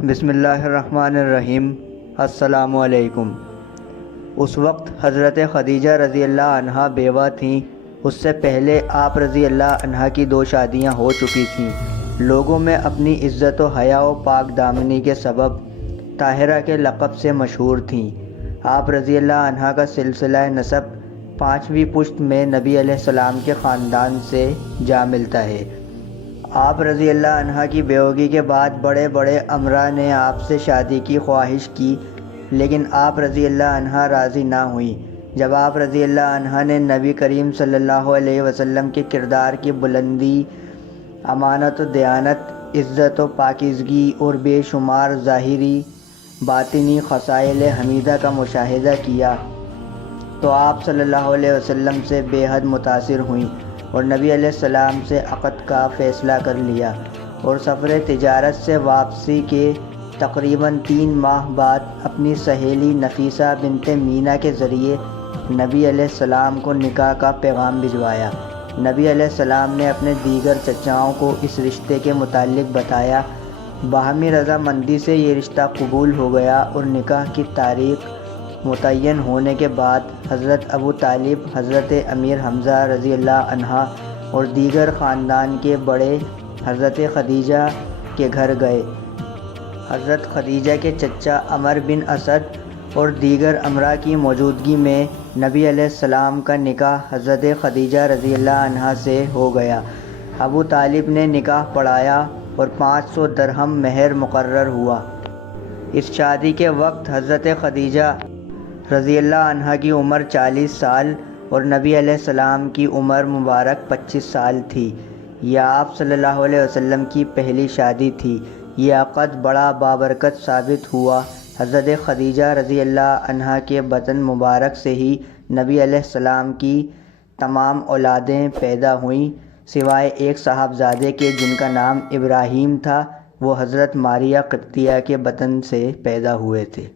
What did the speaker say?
بسم اللہ الرحمن الرحیم۔ السلام علیکم۔ اس وقت حضرت خدیجہ رضی اللہ عنہا بیوہ تھیں۔ اس سے پہلے آپ رضی اللہ عنہا کی 2 شادیاں ہو چکی تھیں۔ لوگوں میں اپنی عزت و حیا و پاک دامنی کے سبب طاہرہ کے لقب سے مشہور تھیں۔ آپ رضی اللہ عنہا کا سلسلہ نسب 5ویں پشت میں نبی علیہ السلام کے خاندان سے جا ملتا ہے۔ آپ رضی اللہ عنہا کی بیوگی کے بعد بڑے بڑے امراء نے آپ سے شادی کی خواہش کی، لیکن آپ رضی اللہ عنہا راضی نہ ہوئیں۔ جب آپ رضی اللہ عنہا نے نبی کریم صلی اللہ علیہ وسلم کے کردار کی بلندی، امانت و دیانت، عزت و پاکیزگی اور بے شمار ظاہری باطنی خصائل حمیدہ کا مشاہدہ کیا تو آپ صلی اللہ علیہ وسلم سے بے حد متاثر ہوئیں اور نبی علیہ السلام سے عقد کا فیصلہ کر لیا، اور سفر تجارت سے واپسی کے تقریباً 3 ماہ بعد اپنی سہیلی نفیسہ بنت مینا کے ذریعے نبی علیہ السلام کو نکاح کا پیغام بھجوایا۔ نبی علیہ السلام نے اپنے دیگر چچاؤں کو اس رشتے کے متعلق بتایا۔ باہمی رضامندی سے یہ رشتہ قبول ہو گیا اور نکاح کی تاریخ متعین ہونے کے بعد حضرت ابو طالب، حضرت امیر حمزہ رضی اللہ عنہ اور دیگر خاندان کے بڑے حضرت خدیجہ کے گھر گئے۔ حضرت خدیجہ کے چچا عمر بن اسد اور دیگر امراء کی موجودگی میں نبی علیہ السلام کا نکاح حضرت خدیجہ رضی اللہ عنہا سے ہو گیا۔ ابو طالب نے نکاح پڑھایا اور 500 درہم مہر مقرر ہوا۔ اس شادی کے وقت حضرت خدیجہ رضی اللہ عنہا کی عمر 40 سال اور نبی علیہ السلام کی عمر مبارک 25 سال تھی۔ یہ آپ صلی اللہ علیہ وسلم کی پہلی شادی تھی۔ یہ عقد بڑا بابرکت ثابت ہوا۔ حضرت خدیجہ رضی اللہ عنہا کے بطن مبارک سے ہی نبی علیہ السلام کی تمام اولادیں پیدا ہوئیں، سوائے ایک صاحبزادے کے جن کا نام ابراہیم تھا۔ وہ حضرت ماریہ قبطیہ کے بطن سے پیدا ہوئے تھے۔